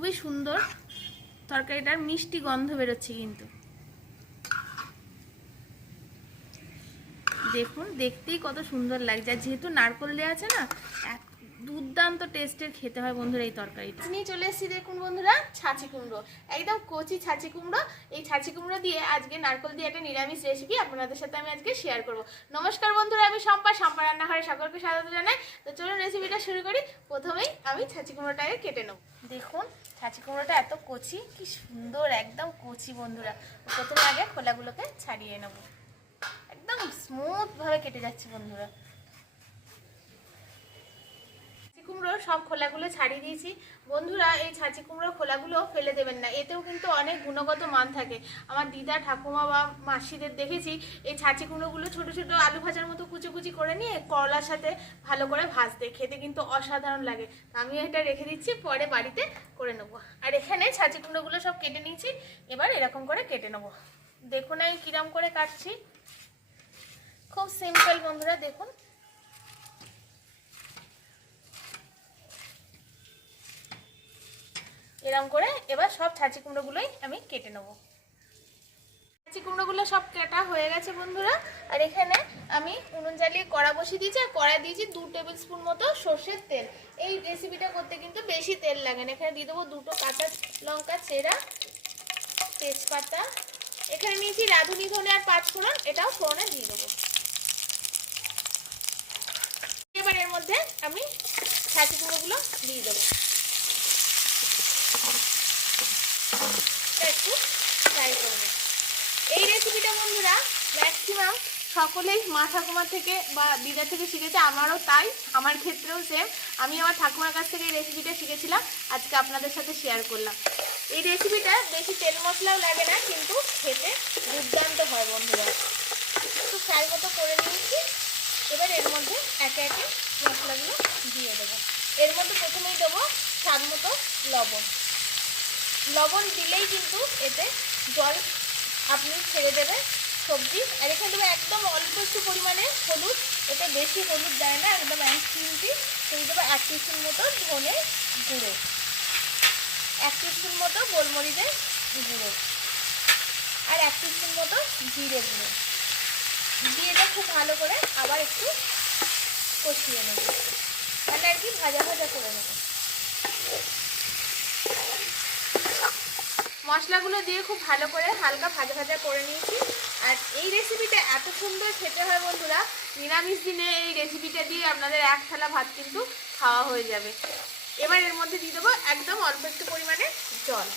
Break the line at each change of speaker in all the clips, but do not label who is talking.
খুবই সুন্দর তরকারিটার মিষ্টি গন্ধ বেরোচ্ছে কিন্তু। দেখুন দেখতেই কত সুন্দর লাগছে। আর যেহেতু নারকল দেওয়া আছে না এক দুর্দান্ত টেস্টের খেতে হয় বন্ধুরা এই তরকারিটা। নিয়ে চলে এসেছি দেখুন বন্ধুরা ছাঁচি কুমড়ো। একদম কচি ছাঁচি কুমড়ো। এই ছাঁচি কুমড়ো দিয়ে আজকে নারকল দিয়ে একটা নিরামিষ রেসিপি আপনাদের সাথে আমি আজকে শেয়ার করব। নমস্কার বন্ধুরা আমি সম্পা সম্পা রান্নাঘরে সকলকে স্বাগত জানাই। তো চলুন রেসিপিটা শুরু করি। প্রথমেই আমি ছাঁচি কুমড়োটাকে কেটে নেব। দেখুন ছাঁচি কুমড়োটা এত কচি, কি সুন্দর, একদম কচি বন্ধুরা। প্রথমে আগে খোলাগুলোকে ছাড়িয়ে নেব। একদম স্মুথ ভাবে কেটে যাচ্ছে বন্ধুরা ছাঁচি কুমড়ো সব খোলাগুলো ছাড়িয়ে দিয়েছি। বন্ধুরা, এই ছাঁচি কুমড়ো খোলাগুলো ফেলে দেবেন না। এতেও কিন্তু অনেক গুণগত মান থাকে। আমার দিদা, ঠাকুমা বা মাসিদের দেখেছি, এই ছাঁচি কুমড়োগুলো ছোট ছোট আলু ভাজার মতো কুচি কুচি করে নিয়ে করলার সাথে ভালো করে ভাজতে। খেতে কিন্তু অসাধারণ লাগে। আমি এটা রেখে দিচ্ছি, পরে বাড়িতে করে নেব। আর এখানে ছাঁচি কুমড়োগুলো সব কেটে নিয়েছি, এবার এরকম করে কেটে নেব। দেখুন আমি কিরম করে কাটছি। খুব সিম্পল বন্ধুরা, দেখুন। এরকম করে এবার সব ছাঁচি কুমড়োগুলোই আমি কেটে নেব। ছাঁচি কুমড়োগুলো সব কাটা হয়ে গেছে বন্ধুরা। আর এখানে আমি উনুন জ্বালিয়ে কড়া বসিয়ে দিয়েছি আর কড়া দিয়েছি দু টেবিল স্পুন মতো সর্ষের তেল। এই রেসিপিটা করতে কিন্তু বেশি তেল লাগে না। এখানে দিয়ে দেবো দুটো কাঁচা লঙ্কা চেরা, তেজপাতা। এখানে নিয়েছি রাঁধুনি ধনে আর পাঁচ ফোড়ন, এটাও ফোড়নে দিয়ে দেবো। এবার এর মধ্যে আমি ছাঁচি কুমড়োগুলো দিয়ে দেবো একটু ফ্রাই করব এই রেসিপিটা বন্ধুরা ম্যাক্সিমাম সকলেই মা ঠাকুমা থেকে বা দিদা থেকে শিখেছে, আমারও তাই, আমার ক্ষেত্রেও সেম আমি আমার ঠাকুমার কাছ থেকে এই রেসিপিটা শিখেছিলাম, আজকে আপনাদের সাথে শেয়ার করলাম। এই রেসিপিটা বেশি তেল মশলাও লাগে না, কিন্তু খেতে দুর্দান্ত হয় বন্ধুরা। একটু ফ্রাই মতো করে নিয়েছি, এবার এর মধ্যে একে একে মশলাগুলো দিয়ে দেবো। এর মধ্যে প্রথমেই দেবো স্বাদ মতো লবণ। লবণ দিলেই কিন্তু এতে জল আপনি ছেড়ে দেবেন সবজি। আর এখানে দেবো একদম অল্প একটু পরিমাণে হলুদ। এটা বেশি হলুদ দেয় না, একদম এক চিমটি। সেই দেবো এক টিস্পুন মতো ধনে গুঁড়ো। এক টিস্পুন মতো গোলমরিচের গুঁড়ো। আর এক টিস্পুন মতো জিরে গুঁড়ো। এটা খুব ভালো করে আবার একটু কষিয়ে নেব। তাহলে আর কি ভাজা ভাজা করে নেব। মশলাগুলো দিয়ে খুব ভালো করে হালকা ভাজা ভাজা করে নিয়েছি। আর এই রেসিপিটা এত সুন্দর খেতে হয় বন্ধুরা, নিরামিষ দিনে এই রেসিপিটা দিয়ে আপনাদের এক থালা ভাত কিন্তু খাওয়া হয়ে যাবে। এবার এর মধ্যে দিয়ে দেবো একদম অল্প একটু পরিমাণে জল।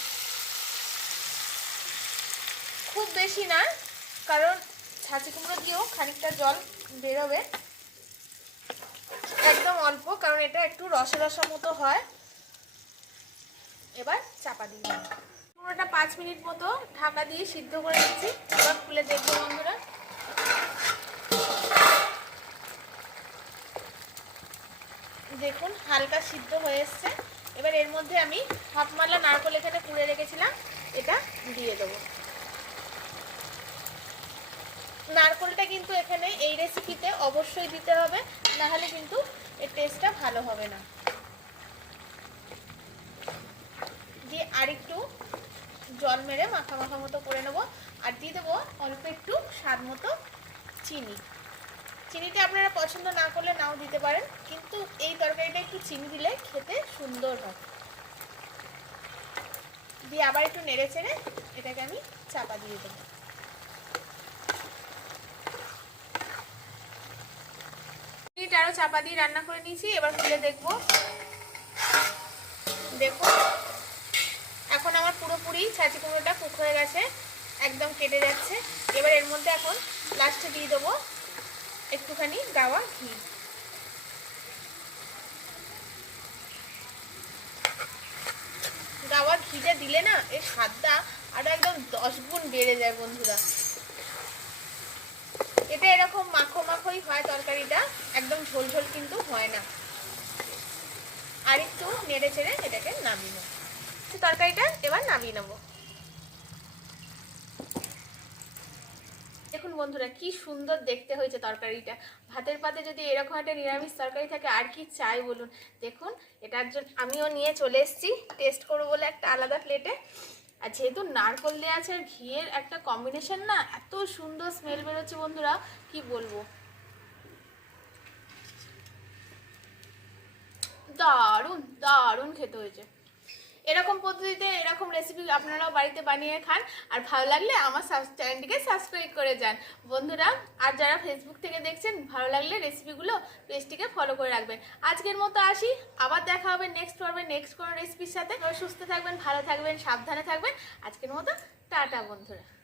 খুব বেশি না, কারণ ছাঁচি কুমড়ো দিয়েও খানিকটা জল বেরোবে। একদম অল্প, কারণ এটা একটু রসা রসা মতো হয়। এবার চাপা দিয়ে পুরোটা পাঁচ মিনিট মতো ঢাকা দিয়ে সিদ্ধ করে নিচ্ছি। এবার খুলে দেখব বন্ধুরা। দেখুন, হালকা সিদ্ধ হয়ে এসছে। এবার এর মধ্যে আমি হাফ মালা নারকল এখানে কুড়ে রেখেছিলাম। এটা দিয়ে দেবো। নারকলটা কিন্তু এখানে এই রেসিপিতে অবশ্যই দিতে হবে নাহলে কিন্তু এর টেস্টটা ভালো হবে না। দিয়ে আরেকটু জল মেরে মাখা মাখা মতো করে নেব আর দিয়ে দেবো অল্প একটু স্বাদ মতো চিনি। চিনিটা আপনারা পছন্দ না করলে নাও দিতে পারেন, কিন্তু এই তরকারিটা একটু চিনি দিলে খেতে সুন্দর হয়। দিয়ে আবার একটু নেড়ে চেড়ে এটাকে আমি চাপা দিয়ে দেবো। মিনিট আরও চাপা দিয়ে রান্না করে নিয়েছি, এবার খুলে দেখব। দেখুন এখন আমার পুরোপুরি ছাঁচি কুমড়োটা কুক হয়ে গেছে, একদম কেটে যাচ্ছে। এবার এর মধ্যে এখন লাস্টে দিয়ে দেবো একটুখানি গাওয়া ঘি। গাওয়া ঘিটা দিলে না, এর স্বাদটা আরও একদম দশ গুণ বেড়ে যায় বন্ধুরা। এটা এরকম মাখো মাখোই হয় তরকারিটা, একদম ঝোল ঝোল কিন্তু হয় না। আর একটু নেড়ে চেড়ে এটাকে নামিয়ে তরকারিটা, এবার নামিয়ে নেব। দেখুন বন্ধুরা, কি সুন্দর দেখতে হয়েছে তরকারিটা। ভাতের পাতে যদি এরকম একটা নিরামিষ তরকারি থাকে, আর কি চাই বলুন? দেখুন, এটার জন্য আমিও নিয়ে চলে এসেছি টেস্ট করব বলে একটা আলাদা প্লেটে আর যেহেতু নারকল দেওয়া আছে, আর ঘিয়ের একটা কম্বিনেশন না, এত সুন্দর স্মেল বেরোচ্ছে বন্ধুরা, কি বলব? দারুণ দারুণ খেতে হয়েছে। এরকম পদ্ধতিতে এরকম রেসিপি আপনারাও বাড়িতে বানিয়ে খান। আর ভালো লাগলে আমার চ্যানেলটিকে সাবস্ক্রাইব করে যান। বন্ধুরা, আর যারা ফেসবুক থেকে দেখছেন, ভালো লাগলে রেসিপিগুলো পেজটিকে ফলো করে রাখবেন। আজকের মতো আসি। আবার দেখা হবে নেক্সট পর্বে নেক্সট কোনো রেসিপির সাথে। সুস্থ থাকবেন, ভালো থাকবেন, সাবধানে থাকবেন। আজকের মতো, টাটা বন্ধুরা।